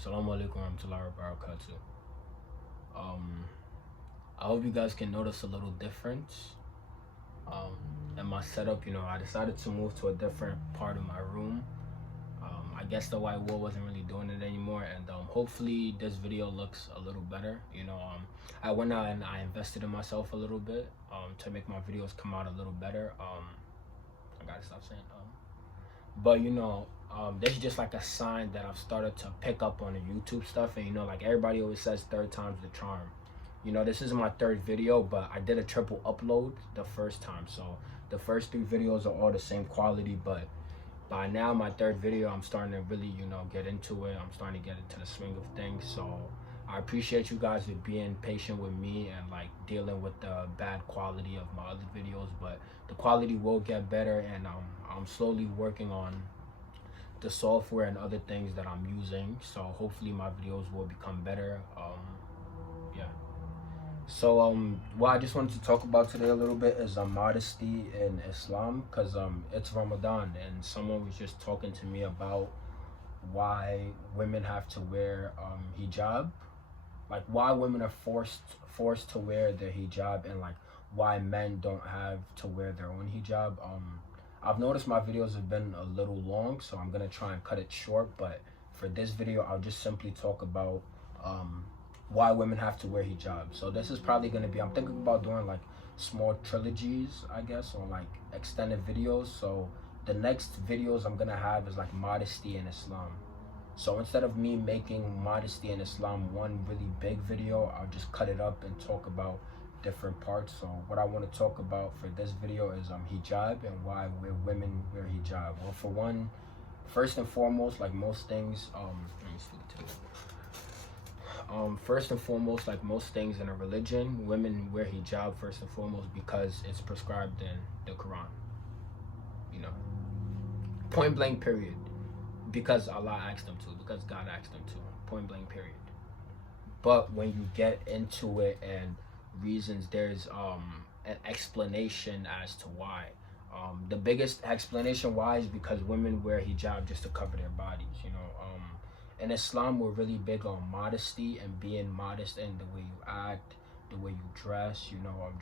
Assalamu alaikum warahmatullahi wabarakatuh. I hope you guys can notice a little difference in my setup. I decided to move to a different part of my room. I guess the white wall wasn't really doing it anymore, and hopefully this video looks a little better. I went out and I invested in myself a little bit to make my videos come out a little better. I gotta stop saying but this is just like a sign that I've started to pick up on the YouTube stuff. And like everybody always says, third time's the charm. This is my third video, but I did a triple upload the first time, so the first 3 videos are all the same quality. But by now, my third video, I'm starting to really get into it. I'm starting to get into the swing of things. So I appreciate you guys for being patient with me and like dealing with the bad quality of my other videos, but the quality will get better. And I'm slowly working on the software and other things that I'm using, so hopefully my videos will become better. Yeah. So what I just wanted to talk about today a little bit is modesty in Islam, because it's Ramadan and someone was just talking to me about why women have to wear hijab, like why women are forced to wear the hijab, and like why men don't have to wear their own hijab. I've noticed my videos have been a little long, so I'm gonna try and cut it short, but for this video I'll just simply talk about why women have to wear hijab. So this is probably gonna be, I'm thinking about doing like small trilogies, I guess, or like extended videos. So the next videos I'm gonna have is like modesty in Islam. So instead of me making modesty in Islam one really big video, I'll just cut it up and talk about different parts. So what I want to talk about for this video is hijab and why women wear hijab. Well, for one, first and foremost, like most things, let me see first and foremost, like most things in a religion, women wear hijab first and foremost because it's prescribed in the Quran. Point blank period. Because Allah asked them to, because God asked them to, point blank period. But when you get into it and reasons, there's an explanation as to why. The biggest explanation why is because women wear hijab just to cover their bodies. In Islam, we're really big on modesty and being modest in the way you act, the way you dress,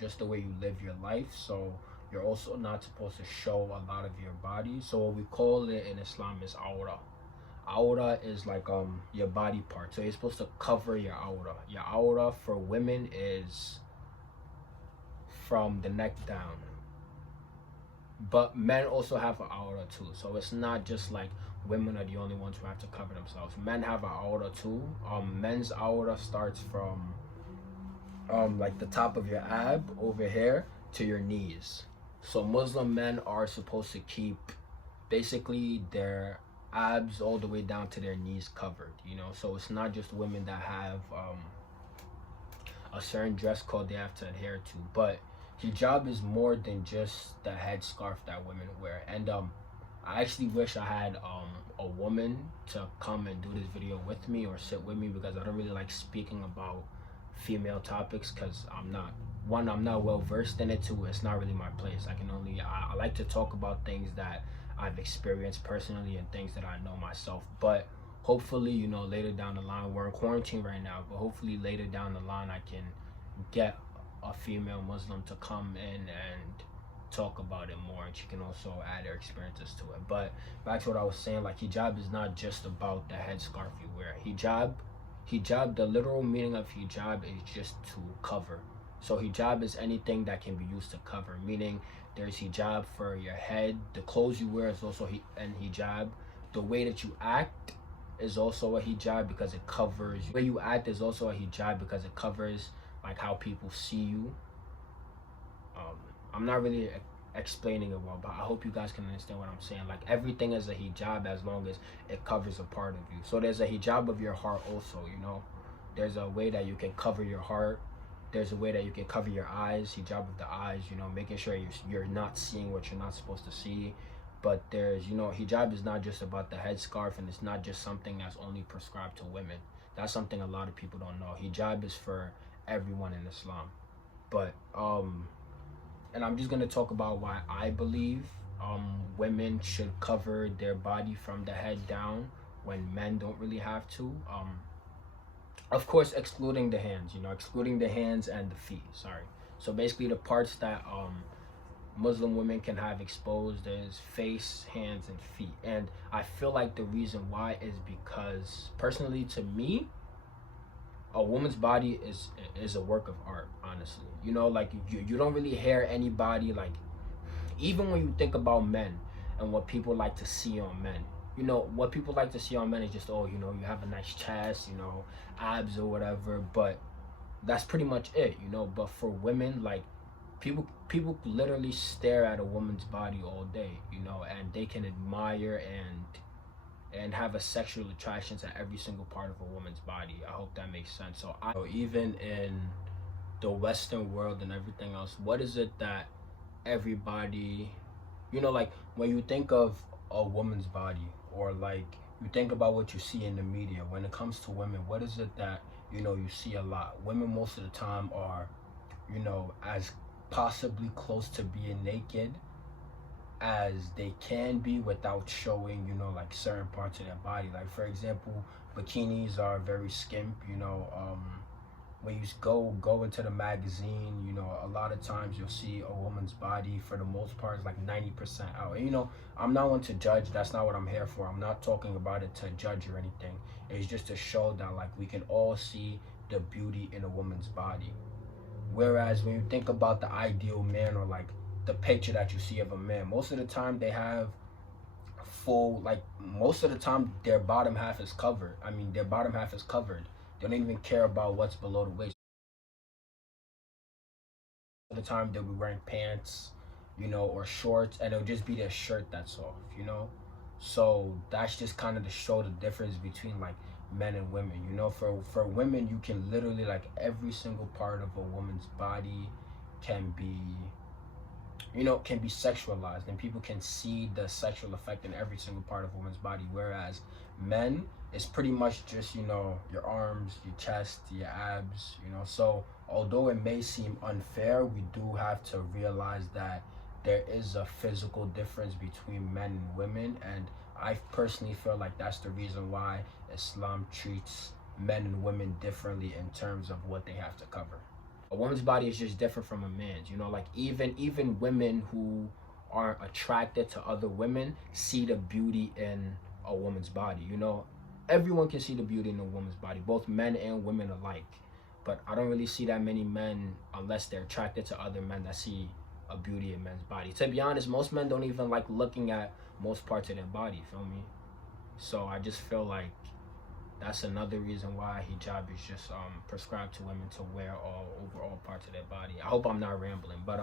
just the way you live your life. So you're also not supposed to show a lot of your body. So what we call it in Islam is awra. Awra is like your body part. So you're supposed to cover your awra. Your awra for women is from the neck down. But men also have an awra too. So it's not just like women are the only ones who have to cover themselves. Men have an awra too. Men's awra starts from like the top of your ab over here to your knees. So Muslim men are supposed to keep basically their abs all the way down to their knees covered. So it's not just women that have a certain dress code they have to adhere to, but hijab is more than just the headscarf that women wear. And I actually wish I had a woman to come and do this video with me or sit with me, because I don't really like speaking about female topics, because I'm not well versed in it. Too, it's not really my place. I like to talk about things that I've experienced personally and things that I know myself. But hopefully, later down the line, we're in quarantine right now, but hopefully later down the line I can get a female Muslim to come in and talk about it more, and she can also add her experiences to it. But back to what I was saying, like hijab is not just about the headscarf you wear. Hijab, the literal meaning of hijab is just to cover. So hijab is anything that can be used to cover, meaning there's hijab for your head, the clothes you wear is also an hijab, the way that you act is also a hijab because it covers. The way you act is also a hijab because it covers like how people see you. I'm not really explaining it well, but I hope you guys can understand what I'm saying. Like everything is a hijab as long as it covers a part of you. So there's a hijab of your heart also. There's a way that you can cover your heart. There's a way that you can cover your eyes, hijab of the eyes, making sure you're not seeing what you're not supposed to see. But there's, hijab is not just about the headscarf, and it's not just something that's only prescribed to women. That's something a lot of people don't know. Hijab is for everyone in Islam. But and I'm just gonna talk about why I believe women should cover their body from the head down, when men don't really have to. Of course, excluding the hands, excluding the hands and the feet. Sorry. So basically, the parts that Muslim women can have exposed is face, hands, and feet. And I feel like the reason why is because, personally, to me, a woman's body is a work of art. Honestly, like you don't really hear anybody, like, even when you think about men and what people like to see on men. What people like to see on men is just, oh, you have a nice chest, abs or whatever, but that's pretty much it. But for women, like, people literally stare at a woman's body all day, and they can admire and have a sexual attraction to every single part of a woman's body. I hope that makes sense. So even in the Western world and everything else, what is it that everybody, like, when you think of a woman's body, or like you think about what you see in the media, when it comes to women, what is it that you see a lot? Women most of the time are, as possibly close to being naked as they can be without showing, like, certain parts of their body. Like, for example, bikinis are very skimp. When you go into the magazine, a lot of times you'll see a woman's body, for the most part, is like 90% out. And I'm not one to judge. That's not what I'm here for. I'm not talking about it to judge or anything. It's just to show that, like, we can all see the beauty in a woman's body. Whereas when you think about the ideal man, or like the picture that you see of a man, most of the time they have full, like, most of the time their bottom half is covered. Their bottom half is covered. They don't even care about what's below the waist. Most of the time they'll be wearing pants, or shorts, and it'll just be their shirt that's off. So that's just kind of to show the difference between, like, men and women. For women, you can literally, like, every single part of a woman's body can be sexualized, and people can see the sexual effect in every single part of a woman's body. Whereas men, it's pretty much just, your arms, your chest, your abs. So although it may seem unfair, we do have to realize that there is a physical difference between men and women, and I personally feel like that's the reason why Islam treats men and women differently in terms of what they have to cover. A woman's body is just different from a man's. Like, even women who are attracted to other women see the beauty in a woman's body. Everyone can see the beauty in a woman's body, both men and women alike. But I don't really see that many men, unless they're attracted to other men, that see a beauty in men's body. To be honest, most men don't even like looking at most parts of their body, feel me? So I just feel like that's another reason why hijab is just prescribed to women, to wear all parts of their body. I hope I'm not rambling, but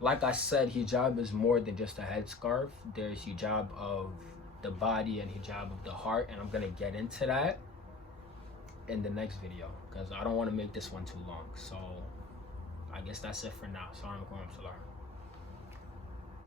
like I said, hijab is more than just a headscarf. There's hijab of the body and hijab of the heart, and I'm gonna get into that in the next video because I don't want to make this one too long. So I guess that's it for now. Sorry, I'm going to